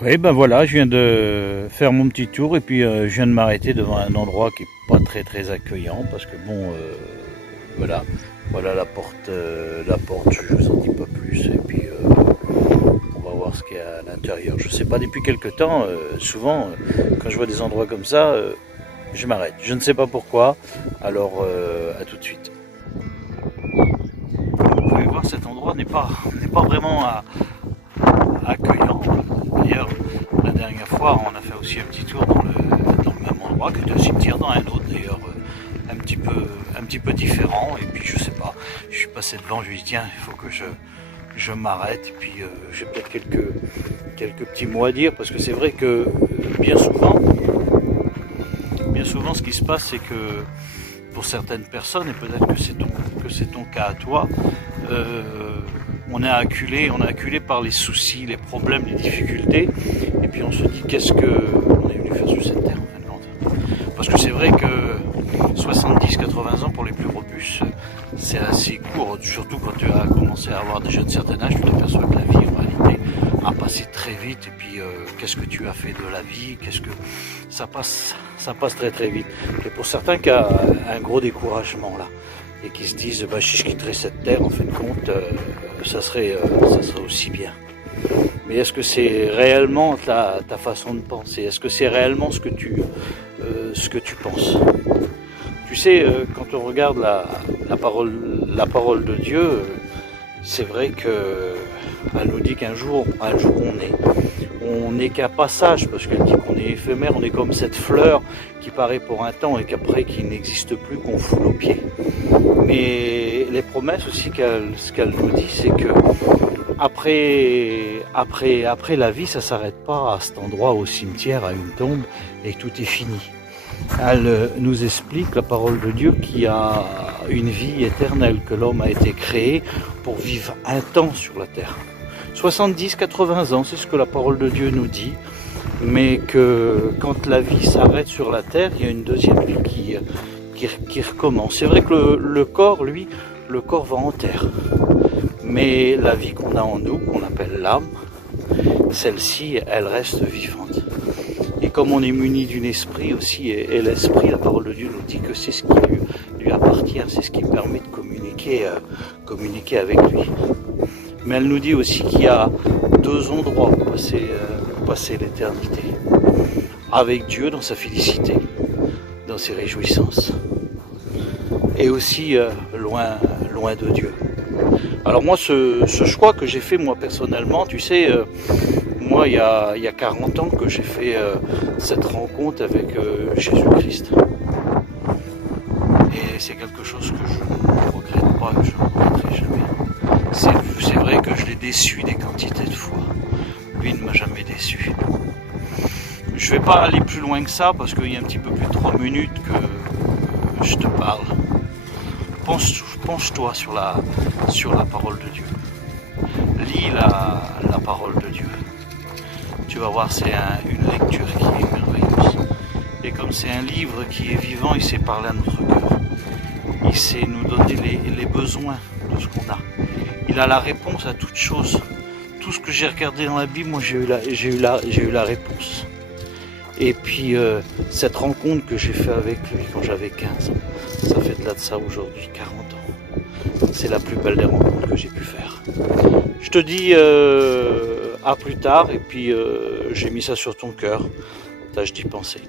Oui, ben voilà, je viens de faire mon petit tour et puis je viens de m'arrêter devant un endroit qui est pas très accueillant parce que bon, voilà, voilà la porte, je vous en dis pas plus et puis on va voir ce qu'il y a à l'intérieur. Je sais pas, depuis quelque temps, souvent quand je vois des endroits comme ça, je m'arrête. Je ne sais pas pourquoi, alors à tout de suite. Vous pouvez voir, cet endroit n'est pas vraiment accueillant. D'ailleurs, la dernière fois, on a fait aussi un petit tour dans le même endroit, qui était un cimetière dans un autre d'ailleurs, un petit peu différent. Et puis je sais pas, je suis passé devant, je lui ai dit tiens, il faut que je m'arrête. Et puis j'ai peut-être quelques petits mots à dire, parce que c'est vrai que bien souvent, ce qui se passe, c'est que pour certaines personnes, et peut-être que c'est ton cas à toi, on est acculé par les soucis, les problèmes, les difficultés, et puis on se dit qu'est-ce qu'on est venu faire sur cette terre en fin de compte. Parce que c'est vrai que 70-80 ans pour les plus robustes, c'est assez court, surtout quand tu as commencé à avoir déjà un certain âge, tu t'aperçois que la vie en réalité a passé très vite, et puis qu'est-ce que tu as fait de la vie, qu'est-ce que ça passe très vite. Et pour certains qui ont un gros découragement là, et qui se disent bah, si je quitterais cette terre, en fin de compte, ça serait aussi bien. Mais est-ce que c'est réellement ta façon de penser? Est-ce que c'est réellement ce que tu penses? Tu sais, quand on regarde la parole de Dieu, c'est vrai qu'elle nous dit qu'un jour on n'est qu'un passage, parce qu'elle dit qu'on est éphémère, on est comme cette fleur qui paraît pour un temps et qu'après qui n'existe plus, qu'on foule aux pieds. Mais les promesses aussi ce qu'elle nous dit, c'est que après la vie, ça s'arrête pas à cet endroit, au cimetière, à une tombe, et tout est fini. Elle nous explique, la parole de Dieu, qu'il y a une vie éternelle, que l'homme a été créé pour vivre un temps sur la terre. 70-80 ans, c'est ce que la parole de Dieu nous dit, mais que quand la vie s'arrête sur la terre, il y a une deuxième vie qui recommence. C'est vrai que le corps, lui, le corps va en terre, mais la vie qu'on a en nous, qu'on appelle l'âme, celle-ci, elle reste vivante. Et comme on est muni d'un esprit aussi, et l'esprit, la parole de Dieu nous dit que c'est ce qui lui appartient, c'est ce qui permet de communiquer avec lui. Mais elle nous dit aussi qu'il y a deux endroits pour passer l'éternité. Avec Dieu dans sa félicité, dans ses réjouissances. Et aussi loin de Dieu. Alors moi, ce choix que j'ai fait moi personnellement, tu sais, moi il y a 40 ans que j'ai fait cette rencontre avec Jésus-Christ. Et c'est quelque chose que je ne regrette pas, que je ne regretterai jamais. C'est vrai que je l'ai déçu des quantités de fois. Lui ne m'a jamais déçu. Je ne vais pas aller plus loin que ça parce qu'il y a un petit peu plus de 3 minutes que je te parle. Penche-toi sur la parole de Dieu. Lis la parole de Dieu. Tu vas voir, c'est une lecture qui est merveilleuse. Et comme c'est un livre qui est vivant, il sait parler à notre cœur. Il sait nous donner les besoins de ce qu'on a. Il a la réponse à toute chose. Tout ce que j'ai regardé dans la Bible, moi j'ai eu la réponse. Et puis cette rencontre que j'ai fait avec lui quand j'avais 15 ans, ça fait de ça aujourd'hui 40 ans. C'est la plus belle des rencontres que j'ai pu faire. Je te dis à plus tard, et puis j'ai mis ça sur ton cœur. Tâche d'y penser.